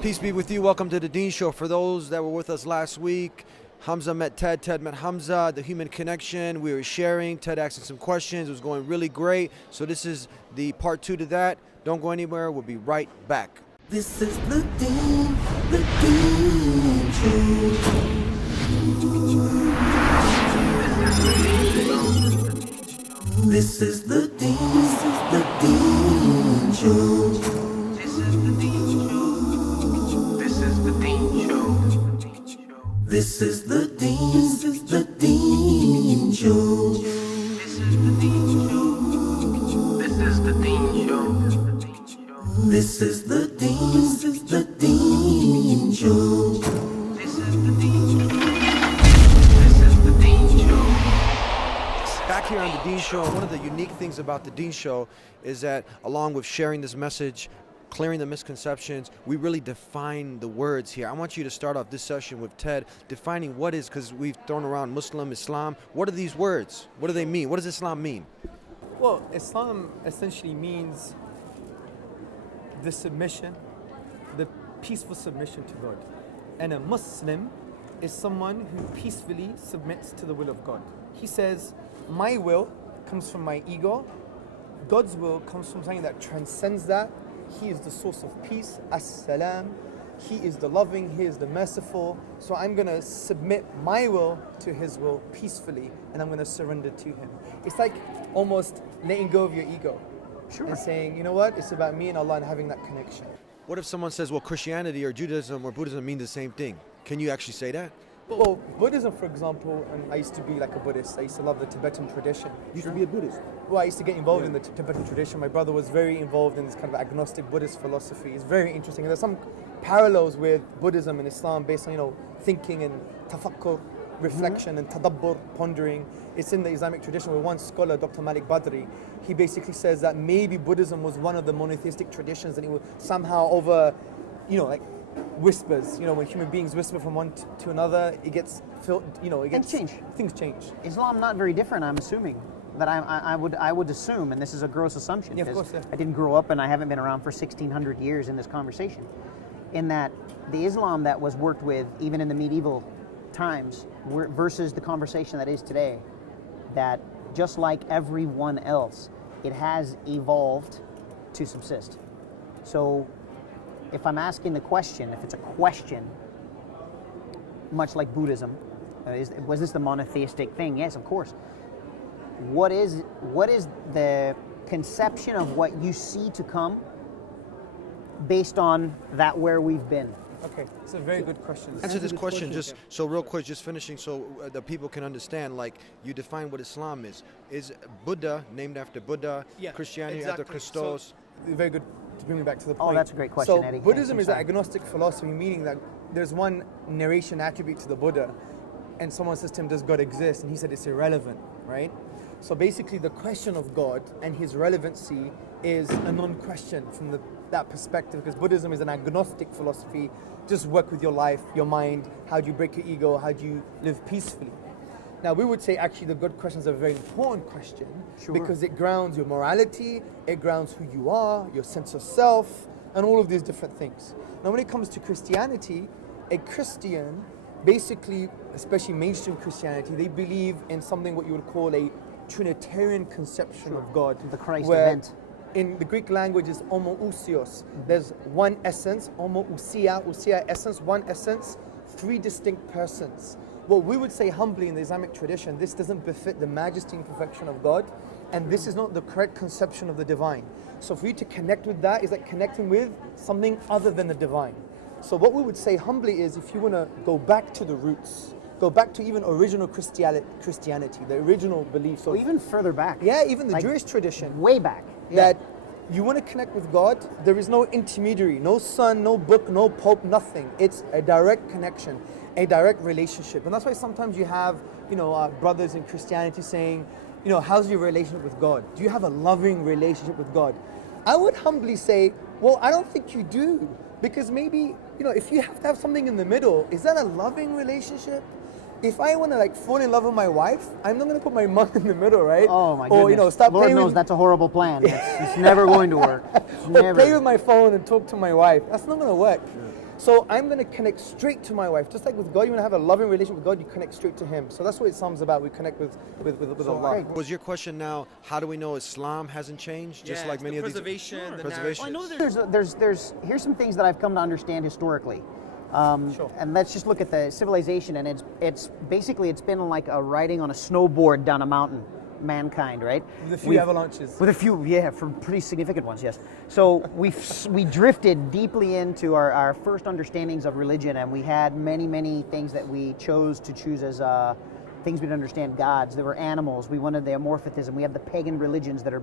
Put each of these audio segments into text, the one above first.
Peace be with you. Welcome to the Dean Show. For those that were with us last week, Hamza met Ted, Ted met Hamza, the human connection. We were sharing, Ted asking some questions. It was going really great. So this is the part 2 to that. Don't go anywhere. We'll be right back. This is the Dean Show. This is the Dean Show. This is the Dean Show. This is the Dean Show. Back here on the Dean Show, one of the unique things about the Dean Show is that along with sharing this message, clearing the misconceptions, we really define the words here. I want you to start off this session with Ted defining what is, because we've thrown around Muslim, Islam. What are these words? What do they mean? What does Islam mean? Well, Islam essentially means the submission, the peaceful submission to God. And a Muslim is someone who peacefully submits to the will of God. He says, my will comes from my ego. God's will comes from something that transcends that. He is the source of peace, as-salam. He is the loving, He is the merciful. So I'm going to submit my will to His will peacefully, and I'm going to surrender to Him. It's like almost letting go of your ego. Sure. And saying, you know what, it's about me and Allah and having that connection. What if someone says, well, Christianity or Judaism or Buddhism mean the same thing? Can you actually say that? Well, Buddhism, for example, and I used to be like a Buddhist. I used to love the Tibetan tradition. You used to be a Buddhist? Well, I used to get involved in the Tibetan tradition. My brother was very involved in this kind of agnostic Buddhist philosophy. It's very interesting. And there's some parallels with Buddhism and Islam based on, thinking and tafakkur, reflection, and tadabbur, pondering. It's in the Islamic tradition where one scholar, Dr. Malik Badri, he basically says that maybe Buddhism was one of the monotheistic traditions and it was somehow over, whispers, when human beings whisper from one to another, it gets filled, Things change. Things change. Islam not very different, I'm assuming. That I would assume, and this is a gross assumption, Yeah, of course, yeah. I didn't grow up and I haven't been around for 1600 years in this conversation, in that the Islam that was worked with even in the medieval times versus the conversation that is today, that just like everyone else, it has evolved to subsist. So if I'm asking the question, if it's a question, much like Buddhism, was this the monotheistic thing? Yes, of course. What is the conception of what you see to come based on that where we've been? Okay, it's a very good question. Answer this question just so real quick, just finishing so the people can understand, like you define what Islam is. Is Buddha named after Buddha? Yeah, Christianity exactly. after Christos? So, very good to bring me back to the point. Oh, that's a great question, So Eddie. Buddhism Thanks, is an I'm sorry. agnostic philosophy, meaning that there's one narration attribute to the Buddha, and someone says to him, does God exist? And he said it's irrelevant, right? So basically the question of God and His relevancy is a non-question from that perspective, because Buddhism is an agnostic philosophy. Just work with your life, your mind. How do you break your ego? How do you live peacefully? Now we would say actually the God question is a very important question, because it grounds your morality, it grounds who you are, your sense of self, and all of these different things. Now when it comes to Christianity, a Christian, basically, especially mainstream Christianity, they believe in something what you would call a Trinitarian conception of God. The Christ where event. In the Greek language is homoousios. There's one essence, ousia essence, one essence, three distinct persons. What we would say humbly in the Islamic tradition, this doesn't befit the majesty and perfection of God, and this is not the correct conception of the divine. So for you to connect with that is like connecting with something other than the divine. So what we would say humbly is, if you want to go back to the roots, go back to even original Christianity, the original beliefs. Or even further back. Yeah, even the Like, Jewish tradition. Way back. That you want to connect with God, there is no intermediary, no son, no book, no pope, nothing. It's a direct connection, a direct relationship. And that's why sometimes you have, brothers in Christianity saying, how's your relationship with God? Do you have a loving relationship with God? I would humbly say, well, I don't think you do. Because maybe, if you have to have something in the middle, is that a loving relationship? if I want to like fall in love with my wife, I'm not going to put my mom in the middle, right? Oh my goodness. Or, you know, start Lord playing knows with, that's a horrible plan. It's never going to work. or Never. play with my phone and talk to my wife. That's not going to work. So I'm going to connect straight to my wife. Just like with God, you want to have a loving relationship with God, you connect straight to Him. So that's what Islam's about. We connect with Allah. Was your question now, how do we know Islam hasn't changed? Just like many of these... preservation, Preservation. I know there's here's some things that I've come to understand historically. Sure. And let's just look at the civilization, and it's basically it's been like a riding on a snowboard down a mountain, mankind, right? With a few We've- avalanches. With a few, yeah, for pretty significant ones, yes. So we drifted deeply into our first understandings of religion, and we had many things that we chose as things we didn't understand, gods. There were animals. We wanted the amorphism. We have the pagan religions that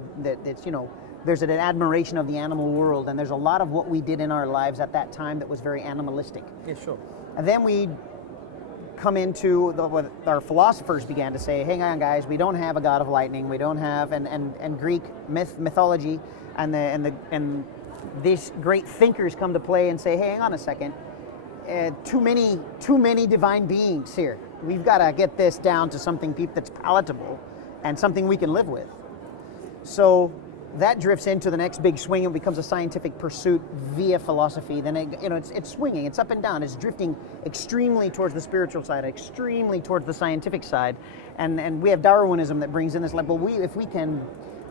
it's, you know, there's an admiration of the animal world, and there's a lot of what we did in our lives at that time that was very animalistic. Yeah, sure. And then we come into what our philosophers began to say, hang on guys, we don't have a god of lightning, we don't have, and Greek mythology, and these great thinkers come to play and say, hey, hang on a second, too many divine beings here. We've got to get this down to something that's palatable and something we can live with. So that drifts into the next big swing and becomes a scientific pursuit via philosophy. Then it's swinging, it's up and down, it's drifting extremely towards the spiritual side, extremely towards the scientific side, and we have Darwinism that brings in this like, well, if we can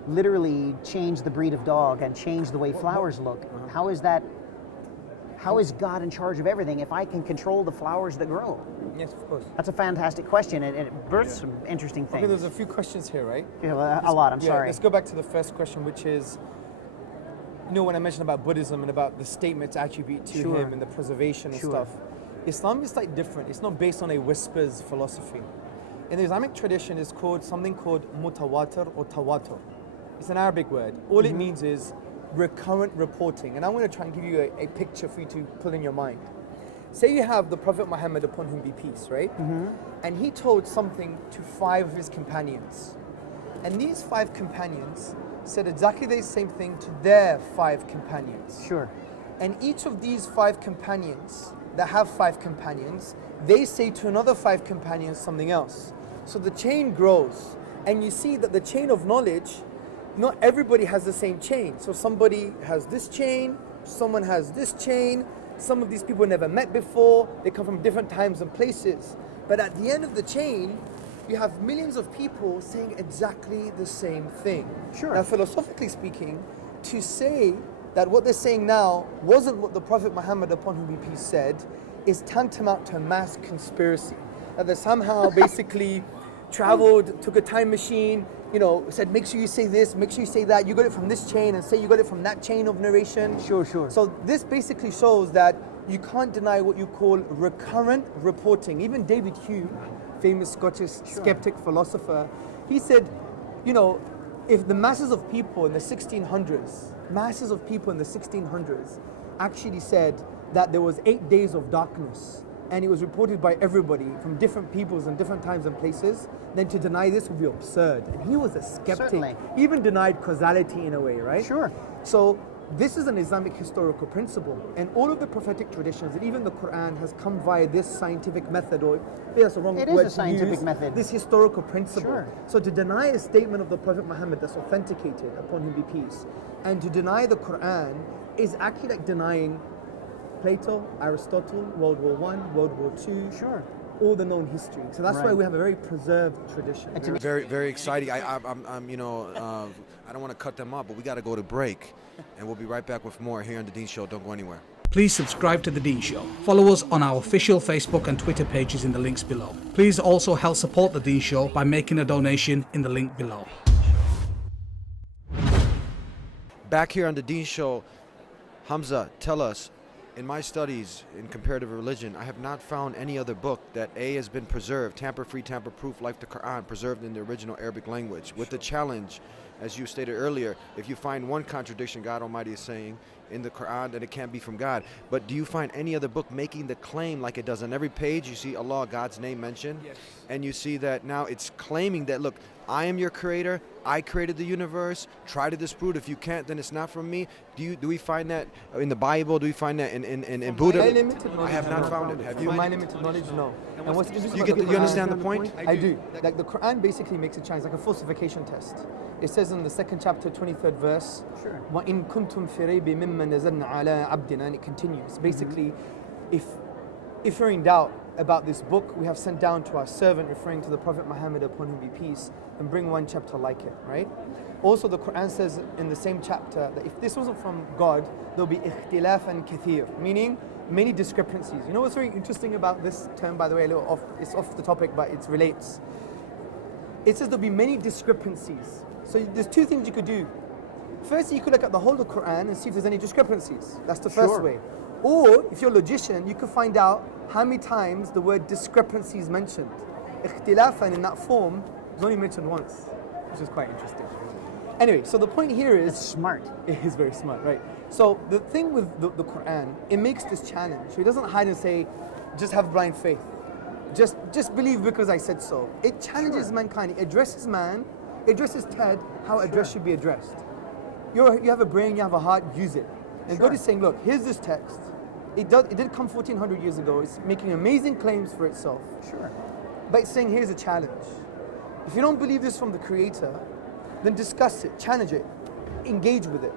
literally change the breed of dog and change the way flowers look, how is God in charge of everything if I can control the flowers that grow? Yes, of course. That's a fantastic question, and it births some interesting Okay, things. there's a few questions here, right? Yeah, well, a lot, I'm sorry. Let's go back to the first question, which is, you know, when I mentioned about Buddhism and about the statements attribute to Sure. him and the preservation and Sure. stuff, Islam is like different. It's not based on a whispers philosophy. In the Islamic tradition, it's called something called mutawatir or tawatur. It's an Arabic word. All it means is recurrent reporting. And I'm going to try and give you a picture for you to put in your mind. Say you have the Prophet Muhammad, upon whom be peace, right? And he told something to 5 of his companions. And these 5 companions said exactly the same thing to their 5 companions. Sure. And each of these 5 companions that have 5 companions, they say to another 5 companions something else. So the chain grows. And you see that the chain of knowledge, not everybody has the same chain. So somebody has this chain, someone has this chain, some of these people never met before, they come from different times and places. But at the end of the chain, you have millions of people saying exactly the same thing. Sure. Now, philosophically speaking, to say that what they're saying now wasn't what the Prophet Muhammad, upon whom be peace, said, is tantamount to a mass conspiracy. That they somehow basically traveled, took a time machine, you know, said, make sure you say this, make sure you say that, you got it from this chain, and say you got it from that chain of narration. Sure. So this basically shows that you can't deny what you call recurrent reporting. Even David Hume, famous Scottish skeptic philosopher, he said, you know, if the masses of people in the 1600s, actually said that there was 8 days of darkness, and it was reported by everybody from different peoples and different times and places, then to deny this would be absurd. And he was a skeptic. Certainly. He even denied causality in a way, right? Sure. So this is an Islamic historical principle, and all of the prophetic traditions, and even the Qur'an, has come via this scientific method, or maybe that's the wrong It word is a to scientific use, method. this historical principle. Sure. So to deny a statement of the Prophet Muhammad that's authenticated, upon him be peace, and to deny the Qur'an is actually like denying Plato, Aristotle, World War I, World War II, Sure. all the known history. So that's why Right. we have a very preserved tradition. And to Very, very exciting. I'm you know, I don't want to cut them off, but we got to go to break, and we'll be right back with more here on the Dean Show. Don't go anywhere. Please subscribe to The Dean Show. Follow us on our official Facebook and Twitter pages in the links below. Please also help support The Dean Show by making a donation in the link below. Back here on the Dean Show, Hamza, tell us, in my studies in comparative religion, I have not found any other book that A, has been preserved, tamper-free, tamper-proof, like the Qur'an, preserved in the original Arabic language. With the challenge, as you stated earlier, if you find one contradiction God Almighty is saying, in the Quran that it can't be from God. But do you find any other book making the claim like it does? On every page you see Allah, God's name mentioned, Yes. and you see that now it's claiming that, look, I am your creator, I created the universe, try to disprove it. If you can't, then it's not from me. Do we find that in the Bible? Do we find that in Buddha? My limited I knowledge, have not no. found it. Have From you? my limited knowledge, no. And what's interesting You about the you understand Quran- the point? I do. Like the Quran basically makes a challenge, like a falsification test. It says in the second chapter, 23rd verse, Sure. وَإِن كُنْتُمْ فِي رَيْبٍ مِمَّا نَزَلْنَا عَلَىٰ عَبْدِنَا, and it continues. Basically, if you're in doubt about this book, we have sent down to our servant, referring to the Prophet Muhammad, upon whom be peace, and bring one chapter like it, right? Also, the Quran says in the same chapter that if this wasn't from God, there'll be ikhtilafan kathir, meaning many discrepancies. You know what's very interesting about this term, by the way, it's off the topic, but it relates. It says there'll be many discrepancies. So there's two things you could do. First, you could look at the whole of the Quran and see if there's any discrepancies. That's the first Sure. way. Or, if you're a logician, you could find out how many times the word discrepancy is mentioned. Ikhtilafan in that form is only mentioned once, which is quite interesting. Anyway, so the point here is... Smart. It is very smart, right? So the thing with the Quran, it makes this challenge. So it doesn't hide and say, just have blind faith. Just believe because I said so. It challenges mankind. It addresses man. It addresses Ted how address should be addressed. You have a brain, you have a heart, use it. And God is saying, look, here's this text. It did come 1400 years ago. It's making amazing claims for itself. Sure. But it's saying, here's a challenge. If you don't believe this from the Creator, then discuss it, challenge it, engage with it.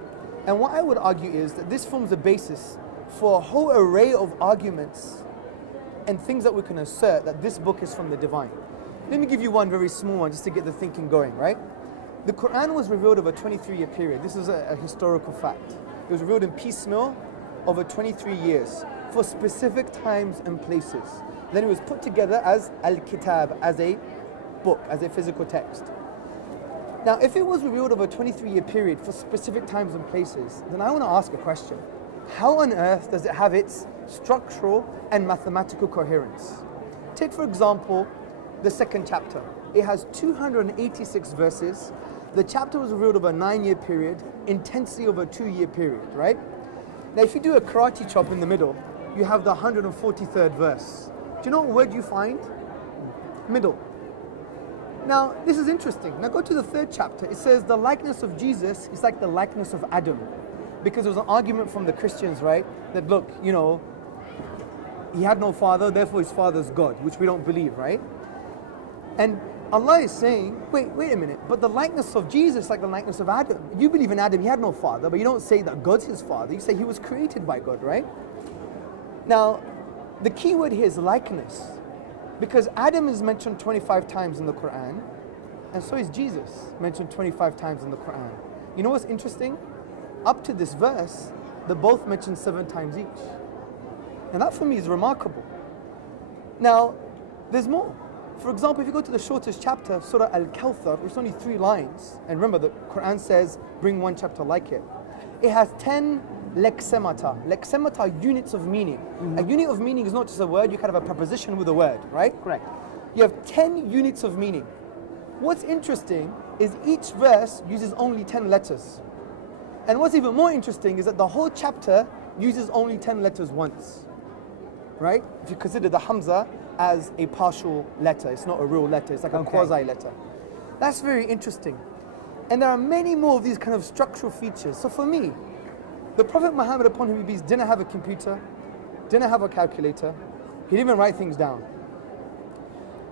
And what I would argue is that this forms the basis for a whole array of arguments and things that we can assert that this book is from the divine. Let me give you one very small one just to get the thinking going, right? The Quran was revealed over a 23-year period. This is a historical fact. It was revealed in piecemeal over 23 years for specific times and places. Then it was put together as al-kitab, as a book, as a physical text. Now, if it was revealed over a 23-year period for specific times and places, then I want to ask a question. How on earth does it have its structural and mathematical coherence? Take, for example, the second chapter. It has 286 verses. The chapter was revealed over a 9-year period, intensely over a 2-year period, right? Now, if you do a karate chop in the middle, you have the 143rd verse. Do you know what word you find? Middle. Now, this is interesting. Now, go to the third chapter. It says the likeness of Jesus is like the likeness of Adam. Because there was an argument from the Christians, right? That, look, you know, he had no father, therefore his father's God, which we don't believe, right? And Allah is saying, wait a minute, but the likeness of Jesus is like the likeness of Adam. You believe in Adam, he had no father, but you don't say that God's his father. You say he was created by God, right? Now, the key word here is likeness. Because Adam is mentioned 25 times in the Quran, and so is Jesus mentioned 25 times in the Quran. You know what's interesting? Up to this verse, they're both mentioned 7 times each. And that for me is remarkable. Now, there's more. For example, if you go to the shortest chapter, Surah Al-Kawthar, which is only 3 lines, and remember the Quran says, bring one chapter like it. It has 10 lexemata. Lexemata are units of meaning. A unit of meaning is not just a word, you kind of have a preposition with a word, right? Correct. You have 10 units of meaning. What's interesting is each verse uses only 10 letters. And what's even more interesting is that the whole chapter uses only 10 letters once. Right? If you consider the Hamza as a partial letter, it's not a real letter, it's like a quasi letter. That's very interesting. And there are many more of these kind of structural features. So for me, the Prophet Muhammad, upon whom he be peace, didn't have a computer, didn't have a calculator, he didn't even write things down.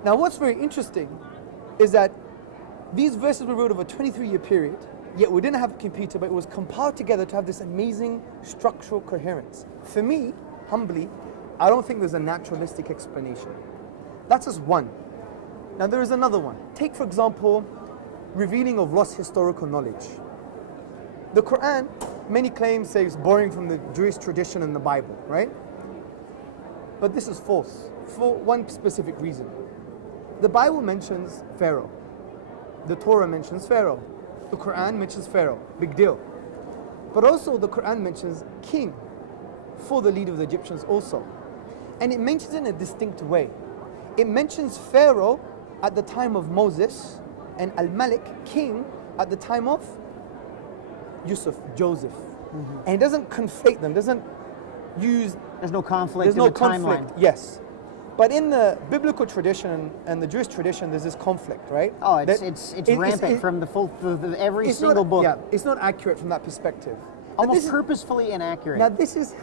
Now what's very interesting is that these verses were wrote over a 23-year period, yet we didn't have a computer, but it was compiled together to have this amazing structural coherence. For me, humbly, I don't think there's a naturalistic explanation. That's just one. Now there is another one. Take, for example, revealing of lost historical knowledge. The Quran, many claim say it's borrowing from the Jewish tradition and the Bible, right? But this is false, for one specific reason. The Bible mentions Pharaoh. The Torah mentions Pharaoh. The Quran mentions Pharaoh. Big deal. But also the Quran mentions king for the leader of the Egyptians also. And it mentions it in a distinct way. It mentions Pharaoh at the time of Moses and Al-Malik, king, at the time of Joseph. And it doesn't conflate them, doesn't use, There's no conflict there's in no the conflict, timeline. yes. But in the biblical tradition and the Jewish tradition, there's this conflict, right? Oh, That- it's it- rampant from every it's single not, book. Yeah, it's not accurate from that perspective. Now, Almost this is- purposefully inaccurate. Now this is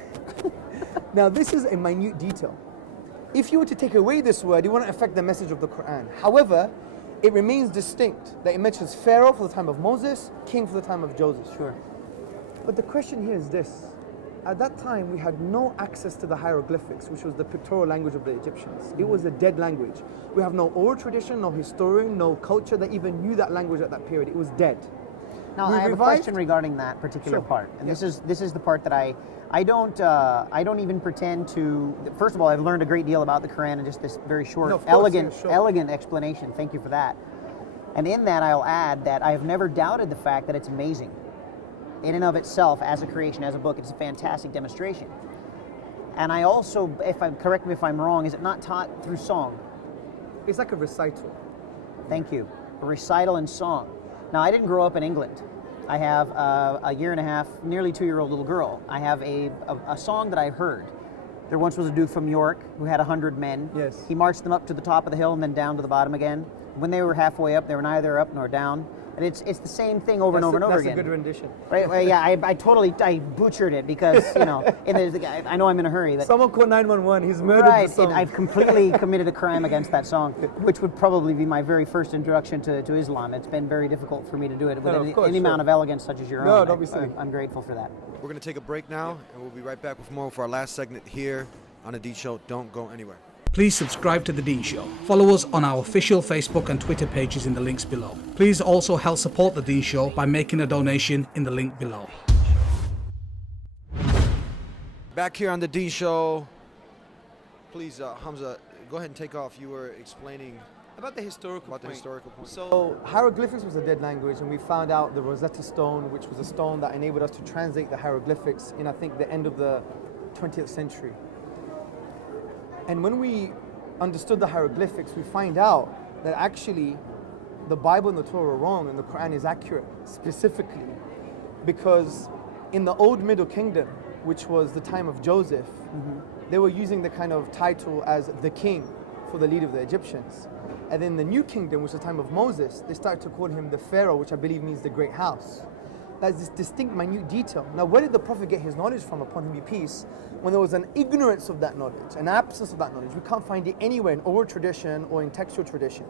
now this is a minute detail. If you were to take away this word, it wouldn't affect the message of the Quran. However, it remains distinct that it mentions Pharaoh for the time of Moses, king for the time of Joseph. Sure. But the question here is this. At that time, we had no access to the hieroglyphics, which was the pictorial language of the Egyptians. It was a dead language. We have no oral tradition, no historian, no culture that even knew that language at that period. It was dead. Now, We I have revived- a question regarding that particular Sure. part, and Yeah. this is the part that I don't even pretend to. First of all, I've learned a great deal about the Quran in just this very short, No, of course, yeah, sure. elegant explanation. Thank you for that. And in that, I'll add that I have never doubted the fact that it's amazing, in and of itself, as a creation, as a book. It's a fantastic demonstration. And I also, correct me if I'm wrong, is it not taught through song? It's like a recital. Thank you. A recital and song. Now, I didn't grow up in England. I have a year and a half, nearly 2-year-old little girl. I have a song that I heard. There once was a dude from York who had 100 men. Yes. He marched them up to the top of the hill and then down to the bottom again. When they were halfway up, they were neither up nor down. And it's the same thing over and over and over again. That's a good rendition. Right? Well, yeah, I totally butchered it because, you know, and there's the guy, I know I'm in a hurry. But, Someone called 911. He's murdered right, the song. and I've completely committed a crime against that song, which would probably be my very first introduction to Islam. It's been very difficult for me to do it with No, of any, course, any sure. amount of elegance such as your No, own. don't be silly. I'm grateful for that. We're going to take a break now, and we'll be right back with more for our last segment here on The Dean Show. Don't go anywhere. Please subscribe to The Dean Show. Follow us on our official Facebook and Twitter pages in the links below. Please also help support The Dean Show by making a donation in the link below. Back here on The Dean Show. Please, Hamza, go ahead and take off. You were explaining About the historical about the point. historical point. So hieroglyphics was a dead language, and we found out the Rosetta Stone, which was a stone that enabled us to translate the hieroglyphics in, I think, the end of the 20th century. And when we understood the hieroglyphics, we find out that actually the Bible and the Torah are wrong and the Quran is accurate, specifically because in the Old Middle Kingdom, which was the time of Joseph, they were using the kind of title as the king for the leader of the Egyptians. And then the New Kingdom, which was the time of Moses, they started to call him the Pharaoh, which I believe means the great house. That's this distinct, minute detail. Now, where did the Prophet get his knowledge from, upon whom be peace, when there was an ignorance of that knowledge, an absence of that knowledge? We can't find it anywhere in oral tradition or in textual tradition.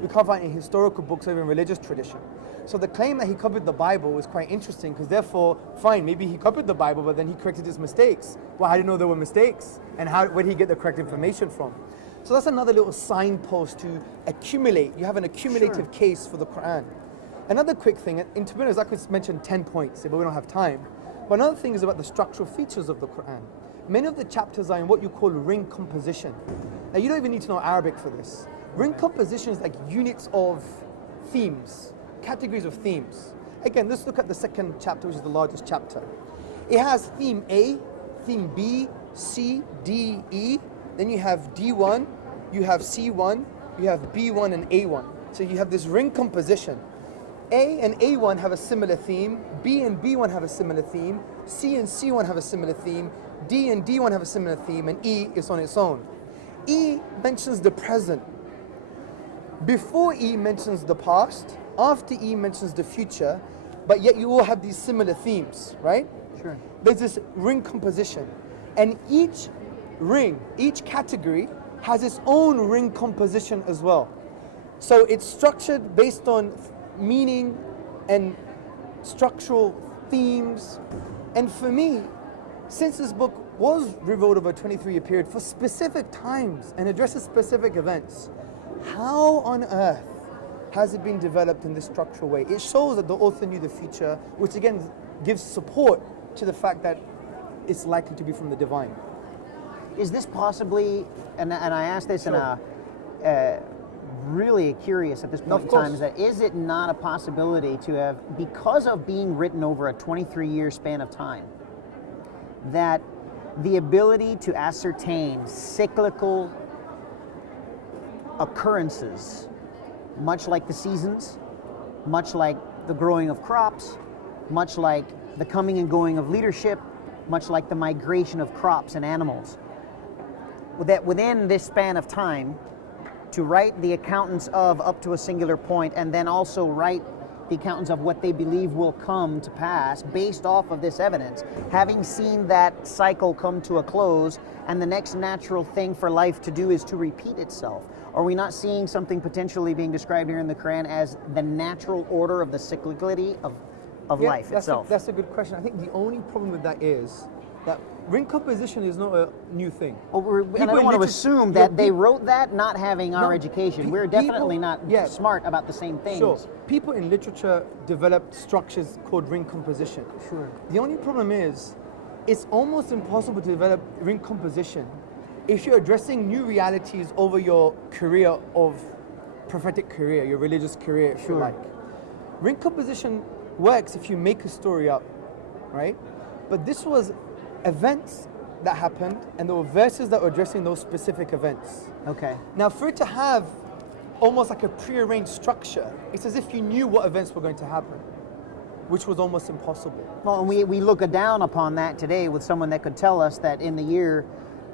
We can't find it in historical books or even religious tradition. So the claim that he copied the Bible is quite interesting, because therefore, fine, maybe he copied the Bible, but then he corrected his mistakes. Well, how did he know there were mistakes? And where did he get the correct information from? So that's another little signpost to accumulate. You have an accumulative case for the Quran. Another quick thing, and to be honest, I could mention 10 points, but we don't have time. But another thing is about the structural features of the Quran. Many of the chapters are in what you call ring composition. Now, you don't even need to know Arabic for this. Ring composition is like units of themes, categories of themes. Again, let's look at the second chapter, which is the largest chapter. It has theme A, theme B, C, D, E. Then you have D1, you have C1, you have B1 and A1. So you have this ring composition. A and A1 have a similar theme, B and B1 have a similar theme, C and C1 have a similar theme, D and D1 have a similar theme, and E is on its own. E mentions the present. Before E mentions the past, after E mentions the future, but yet you all have these similar themes, right? Sure. There's this ring composition, and each ring, each category has its own ring composition as well. So it's structured based on meaning and structural themes. And for me, since this book was revealed over a 23-year period for specific times and addresses specific events, how on earth has it been developed in this structural way? It shows that the author knew the future, which again gives support to the fact that it's likely to be from the divine. Is this possibly, and I ask this in Sure. a really curious at this No, point of in time, course. is that is it not a possibility to have, because of being written over a 23-year span of time, that the ability to ascertain cyclical occurrences, much like the seasons, much like the growing of crops, much like the coming and going of leadership, much like the migration of crops and animals. That within this span of time, to write the accountants of up to a singular point, and then also write the accountants of what they believe will come to pass based off of this evidence, having seen that cycle come to a close, and the next natural thing for life to do is to repeat itself. Are we not seeing something potentially being described here in the Quran as the natural order of the cyclicality of life itself? That's a good question. I think the only problem with that is that ring composition is not a new thing. And I don't want to assume that they wrote that not having our education. We're definitely not smart about the same things. Sure. People in literature developed structures called ring composition. Sure. The only problem is, it's almost impossible to develop ring composition if you're addressing new realities over your career of prophetic career, your religious career, if you like. Ring composition works if you make a story up, right? But this was events that happened, and there were verses that were addressing those specific events. Okay. Now, for it to have almost like a prearranged structure, it's as if you knew what events were going to happen, which was almost impossible. Well, and we look down upon that today with someone that could tell us that in the year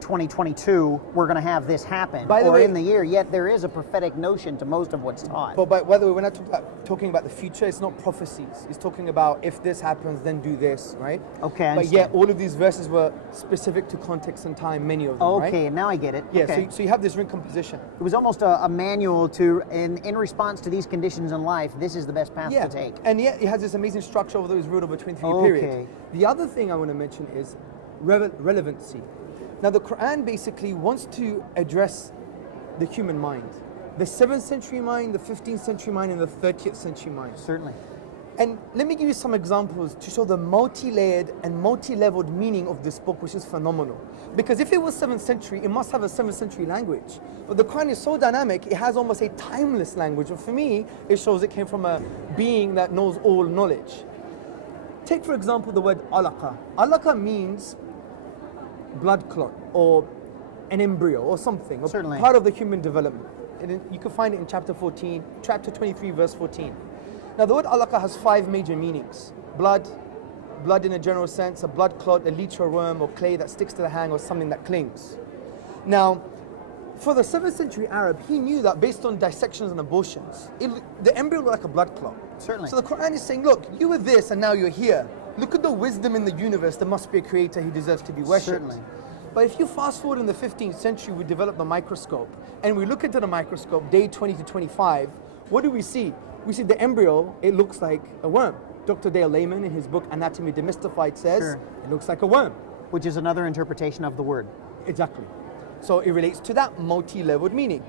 2022, we're going to have this happen. By the way, in the year, yet there is a prophetic notion to most of what's taught. But by the way, we're not talking about the future. It's not prophecies. It's talking about if this happens, then do this, right? Okay, I But yet, understand. all of these verses were specific to context and time, many of them, right? Okay, now I get it. Yeah, Okay. so you have this ring composition. It was almost a manual to, in response to these conditions in life, this is the best path to take. And yet it has this amazing structure over those ruled over 23 period. The other thing I want to mention is relevancy. Now, the Quran basically wants to address the human mind. The 7th century mind, the 15th century mind, and the 30th century mind. Certainly. And let me give you some examples to show the multi-layered and multi-leveled meaning of this book, which is phenomenal. Because if it was 7th century, it must have a 7th century language. But the Quran is so dynamic, it has almost a timeless language. And for me, it shows it came from a being that knows all knowledge. Take, for example, the word alaqa. Alaqa means blood clot or an embryo or something, or Certainly. part of the human development. And you can find it in chapter 23, verse 14. Now, the word alaqa has 5 major meanings. Blood in a general sense, a blood clot, a leech or worm or clay that sticks to the hand or something that clings. Now, for the 7th century Arab, he knew that based on dissections and abortions, the embryo looked like a blood clot. Certainly. So the Quran is saying, look, you were this and now you're here. Look at the wisdom in the universe. There must be a creator who deserves to be worshipped. Certainly. But if you fast forward in the 15th century, we developed the microscope. And we look into the microscope, day 20 to 25, what do we see? We see the embryo, it looks like a worm. Dr. Dale Lehman, in his book Anatomy Demystified, says it looks like a worm. Which is another interpretation of the word. Exactly. So it relates to that multi-leveled meaning.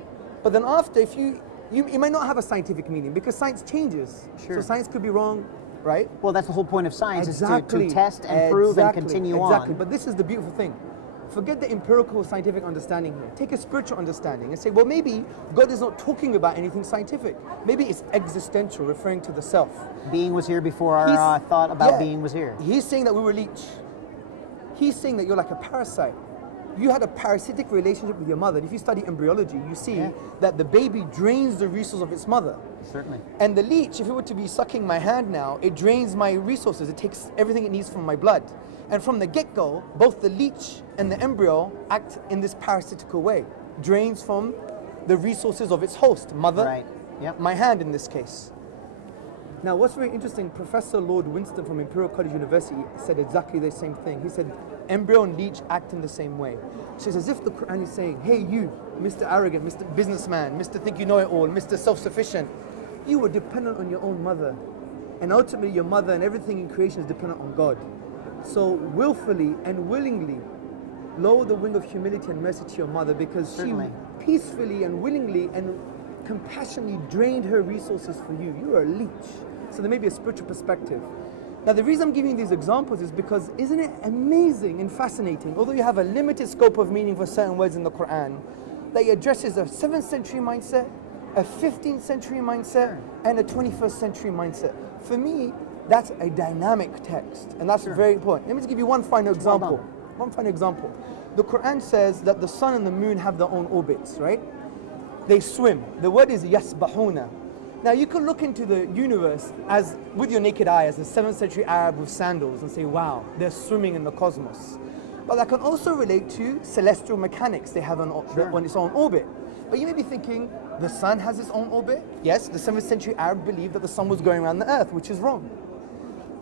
But then after, if you might not have a scientific meaning because science changes. Sure. So science could be wrong, right? Well, that's the whole point of science, is to test and prove and continue on. Exactly. But this is the beautiful thing. Forget the empirical scientific understanding here. Take a spiritual understanding and say, well, maybe God is not talking about anything scientific. Maybe it's existential, referring to the self. Being was here before our thought about being was here. He's saying that we were leech. He's saying that you're like a parasite. You had a parasitic relationship with your mother. If you study embryology, you see that the baby drains the resources of its mother. Certainly. And the leech, if it were to be sucking my hand now, it drains my resources. It takes everything it needs from my blood. And from the get-go, both the leech and the embryo act in this parasitical way. Drains from the resources of its host, mother, Right. Yep. my hand in this case. Now, what's very interesting, Professor Lord Winston from Imperial College University said exactly the same thing. He said, embryo and leech act in the same way. So it's as if the Quran is saying, hey you, Mr. Arrogant, Mr. Businessman, Mr. Think you know it all, Mr. Self-sufficient, you were dependent on your own mother. And ultimately your mother and everything in creation is dependent on God. So willfully and willingly lower the wing of humility and mercy to your mother, because Certainly. she peacefully and willingly and compassionately drained her resources for you. You are a leech. So there may be a spiritual perspective. Now, the reason I'm giving these examples is because isn't it amazing and fascinating, although you have a limited scope of meaning for certain words in the Quran, that it addresses a 7th century mindset, a 15th century mindset, and a 21st century mindset. For me, that's a dynamic text, and that's very important. Let me just give you one final example. One final example. The Quran says that the sun and the moon have their own orbits, right? They swim. The word is yasbahuna. Now you can look into the universe as with your naked eye as a 7th century Arab with sandals and say, wow, they're swimming in the cosmos. But that can also relate to celestial mechanics. They have on its own orbit. But you may be thinking, the sun has its own orbit? Yes, the 7th century Arab believed that the sun was going around the earth, which is wrong.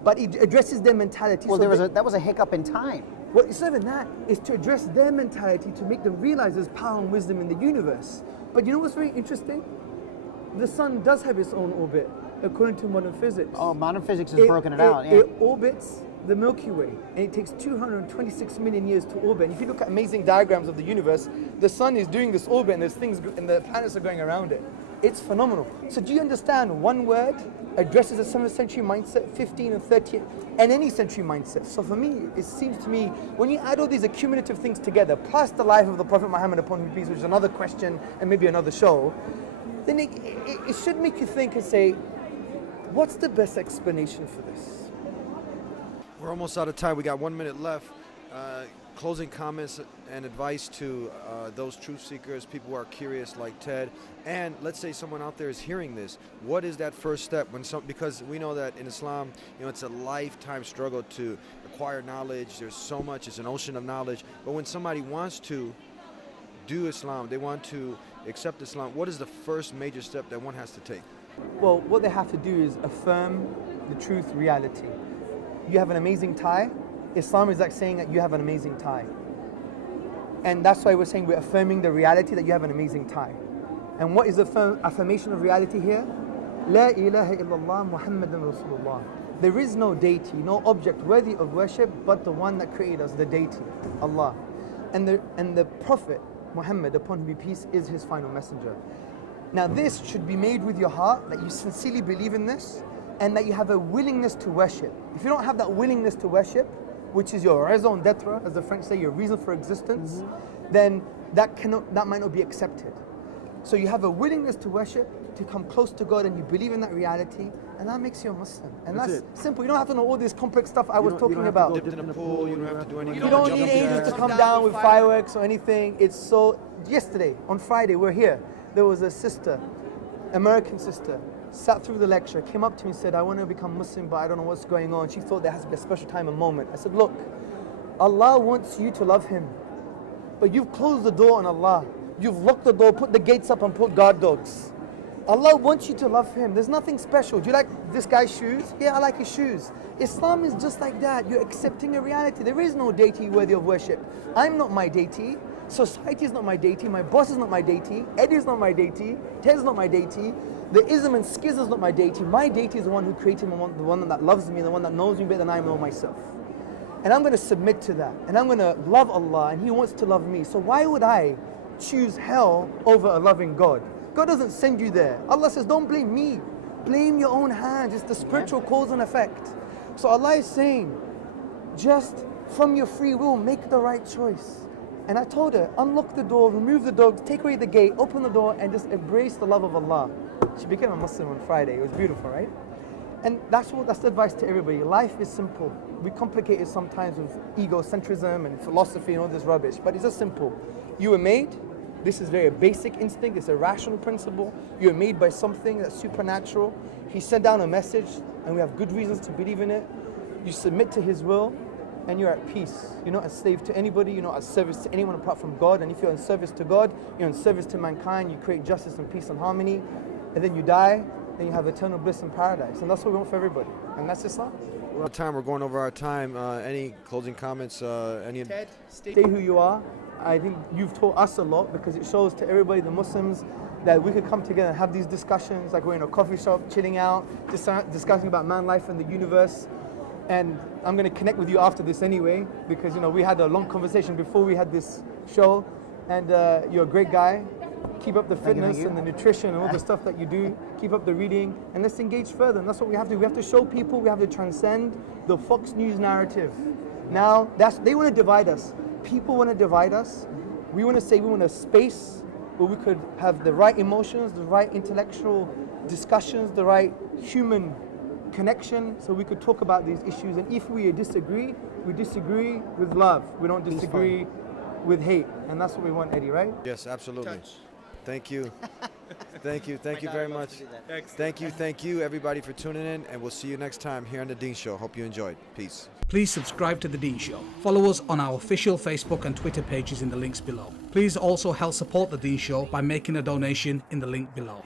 But it addresses their mentality. Well, So that was a hiccup in time. well, it's not even that. It's to address their mentality to make them realize there's power and wisdom in the universe. But you know what's very interesting? The sun does have its own orbit, according to modern physics. Oh, modern physics has broken it out. Yeah. It orbits the Milky Way, and it takes 226 million years to orbit. And if you look at amazing diagrams of the universe, the sun is doing this orbit, and there's things, and the planets are going around it. It's phenomenal. So do you understand? One word addresses a 7th century mindset, 15th and 13th, and any century mindset. So for me, it seems to me, when you add all these accumulative things together, plus the life of the Prophet Muhammad upon him peace, which is another question and maybe another show, then it should make you think and say, what's the best explanation for this? We're almost out of time. We got 1 minute left. Closing comments and advice to those truth seekers, people who are curious like Ted, and let's say someone out there is hearing this. What is that first step because we know that in Islam, it's a lifetime struggle to acquire knowledge. There's so much. It's an ocean of knowledge. But when somebody wants to do Islam, they want to accept Islam, what is the first major step that one has to take? Well, what they have to do is affirm the truth reality. You have an amazing tie. Islam is like saying that you have an amazing tie. And that's why we're saying we're affirming the reality that you have an amazing tie. And what is the affirmation of reality here? La ilaha illallah Muhammadan Rasulullah. There is no deity, no object worthy of worship but the one that created us, the deity, Allah. And the Prophet Muhammad, upon whom be peace, is his final messenger. Now this should be made with your heart, that you sincerely believe in this, and that you have a willingness to worship. If you don't have that willingness to worship, which is your raison d'etre, as the French say, your reason for existence, then that might not be accepted. So you have a willingness to worship, to come close to God, and you believe in that reality, and that makes you a Muslim. And that's simple. You don't have to know all this complex stuff I was talking about. Dipped in a pool, you don't have to do anything. You don't need angels to come down with fireworks or anything. It's so. Yesterday, on Friday, we're here. There was a sister, American sister, sat through the lecture, came up to me and said, I want to become Muslim, but I don't know what's going on. She thought there has to be a special time and moment. I said, look, Allah wants you to love Him, but you've closed the door on Allah. You've locked the door, put the gates up and put guard dogs. Allah wants you to love Him. There's nothing special. Do you like this guy's shoes? Yeah, I like his shoes. Islam is just like that. You're accepting a reality. There is no deity worthy of worship. I'm not my deity. Society is not my deity. My boss is not my deity. Eddie is not my deity. Ted's not my deity. The ism and schism is not my deity. My deity is the one who created me, the one that loves me, the one that knows me better than I know myself. And I'm going to submit to that. And I'm going to love Allah, and He wants to love me. So why would I choose hell over a loving God? God doesn't send you there. Allah says, don't blame me. Blame your own hands. It's the spiritual cause and effect. So Allah is saying, just from your free will, make the right choice. And I told her, unlock the door, remove the dogs, take away the gate, open the door, and just embrace the love of Allah. She became a Muslim on Friday. It was beautiful, right? And that's the advice to everybody. Life is simple. We complicate it sometimes with egocentrism and philosophy and all this rubbish, but it's just simple. You were made. This is very basic instinct. It's a rational principle. You were made by something that's supernatural. He sent down a message, and we have good reasons to believe in it. You submit to His will, and you're at peace. You're not a slave to anybody. You're not a service to anyone apart from God. And if you're in service to God, you're in service to mankind. You create justice and peace and harmony. And then you die, then you have eternal bliss in paradise. And that's what we want for everybody. And that's Islam. We're out of time. We're going over our time. Any closing comments? Ted, stay who you are. I think you've taught us a lot, because it shows to everybody, the Muslims, that we could come together and have these discussions, like we're in a coffee shop, chilling out, discussing about man life and the universe. And I'm going to connect with you after this anyway, because we had a long conversation before we had this show, and you're a great guy. Keep up the fitness and the nutrition and all the stuff that you do. Keep up the reading, and let's engage further. And that's what we have to do. We have to show people, we have to transcend the Fox News narrative. Now, they want to divide us. People want to divide us. We want to say we want a space where we could have the right emotions, the right intellectual discussions, the right human connection, so we could talk about these issues. And if we disagree with love. We don't disagree with hate. And that's what we want, Eddie, right? Yes, absolutely. Thank you. Thank you. Thank you very much. Thank you, everybody, for tuning in, and we'll see you next time here on The Dean Show. Hope you enjoyed. Peace. Please subscribe to The Dean Show. Follow us on our official Facebook and Twitter pages in the links below. Please also help support The Dean Show by making a donation in the link below.